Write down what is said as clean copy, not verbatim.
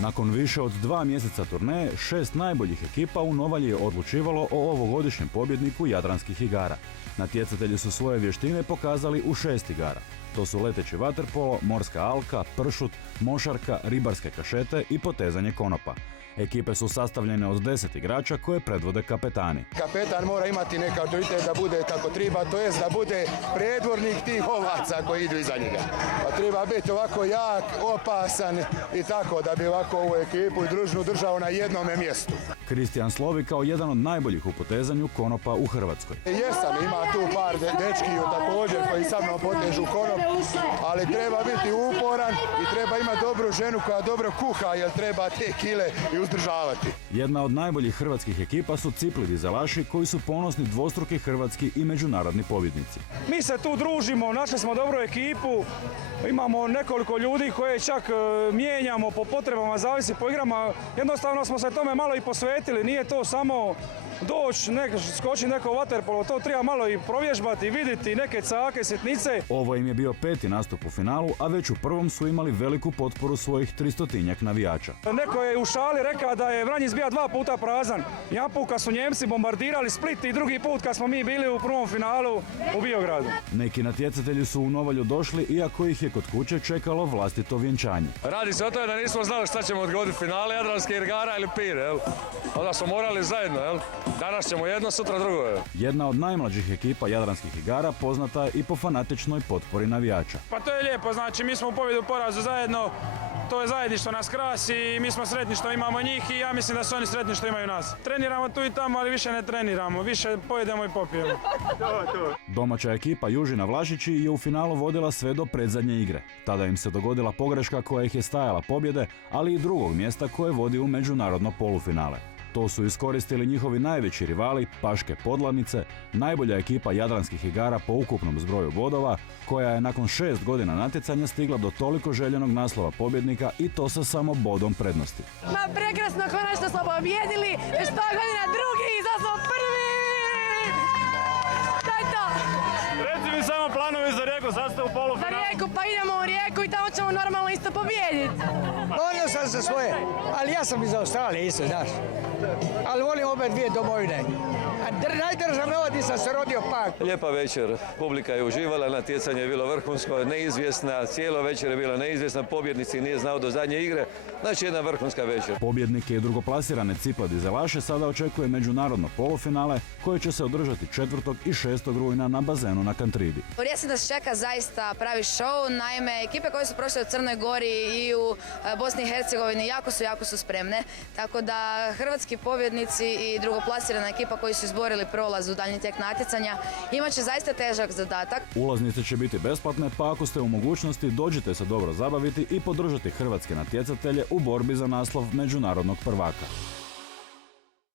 Nakon više od 2 mjeseca turneje, 6 najboljih ekipa u Novalji je odlučivalo o ovogodišnjem pobjedniku Jadranskih igara. Natjecatelji su svoje vještine pokazali u 6 igara. To su leteći vaterpolo, morska alka, pršut, mošarka, ribarske kašete i potezanje konopa. Ekipe su sastavljene od 10 igrača koje predvode kapetani. Kapetan mora imati neki autoritet da bude kako treba, to jest da bude predvornik tih ovaca koji idu iza njega. Pa treba biti ovako jak, opasan i tako da bi ovako ovu ekipu i družnu držao na jednome mjestu. Kristijan slovi kao jedan od najboljih u potezanju konopa u Hrvatskoj. Jesam, ima tu par dečkiju također koji sa mnom potežu konop, ali treba biti uporan i treba imati dobru ženu koja dobro kuha, jer treba te kile i uzdržavati. Jedna od najboljih hrvatskih ekipa su Cipli dizelaši koji su ponosni dvostruki hrvatski i međunarodni pobjednici. Mi se tu družimo, našli smo dobru ekipu, imamo nekoliko ljudi koje čak mijenjamo po potrebama, zavisi po igrama. Jednostavno smo se tome malo i posvetili, nije to samo doći, skoči neko vaterpolo, to treba malo i provježbati, vidjeti neke cake, sitnice. Ovo im je bio 5. nastup u finalu, a već u prvom su imali veliku potporu svojih 300-tinjak navijača. Neko je u šali rekao da je Vranjic bio 2 puta prazan. Jedan put kad su Njemci bombardirali Split i drugi put kad smo mi bili u prvom finalu u Biogradu. Neki natjecatelji su u Novalju došli iako ih je kod kuće čekalo vlastito vjenčanje. Radi se o tome da nismo znali šta ćemo odgoditi finale Jadranskih igara ili Pire, jel? Onda smo morali zajedno, jel? Danas ćemo jedno, sutra drugo. Jedna od najmlađih ekipa Jadranskih igara poznata je i po fanatičnoj potpori navijača. Pa to je lijepo, znači mi smo u pobjedu porazu zajedno, to je zajedništvo nas krasi i mi smo sretni što imamo njih i ja mislim da su oni sretni što imaju nas. Treniramo tu i tamo, ali više ne treniramo, više pojedemo i popijemo. Domaća ekipa Južina Vlašići je u finalu vodila sve do predzadnje igre. Tada im se dogodila pogreška koja ih je stajala pobjede, ali i drugog mjesta koje vodi u međunarodno polufinale. To su iskoristili njihovi najveći rivali, Paške Podlanice, najbolja ekipa Jadranskih igara po ukupnom zbroju bodova, koja je nakon 6 godina natjecanja stigla do toliko željenog naslova pobjednika i to sa samo bodom prednosti. Ma prekrasno, konačno smo pobjedili, već 100 godina drugi, sad smo prvi! Daj to! Reci mi samo planovi za Rijeku, sad ste u Za polufinalu. Rijeku, pa idemo u Rijeku i tamo ćemo normalno isto pobijediti. Volio sam za svoje, ali ja sam iz Australije isto, znaš. Ali volim obe dvije domovine. A najdrža me ovo gdje sam se rodio pak. Lijepa večer, publika je uživala, natjecanje je bilo vrhunsko, neizvjesna, cijelo večer je bila neizvjesna, pobjednici nije znao do zadnje igre, znači jedna vrhunska večer. Pobjednike i drugoplasirane Cipla dizelaše sada očekuje međunarodno polufinale koje će se održati 4. i 6. rujna na bazenu na Kantridi. U Rijeci nas čeka zaista pravi show, naime ekipe koje su prošle u Crnoj Gori i u Bosni i Hercegovini jako su spremne, tako da hrvatski pobjednici i drugoplasirana ekipa koji su izborili prolaz u daljnji tijek natjecanja imat će zaista težak zadatak. Ulaznice će biti besplatne, pa ako ste u mogućnosti dođite se dobro zabaviti i podržati hrvatske natjecatelje u borbi za naslov međunarodnog prvaka.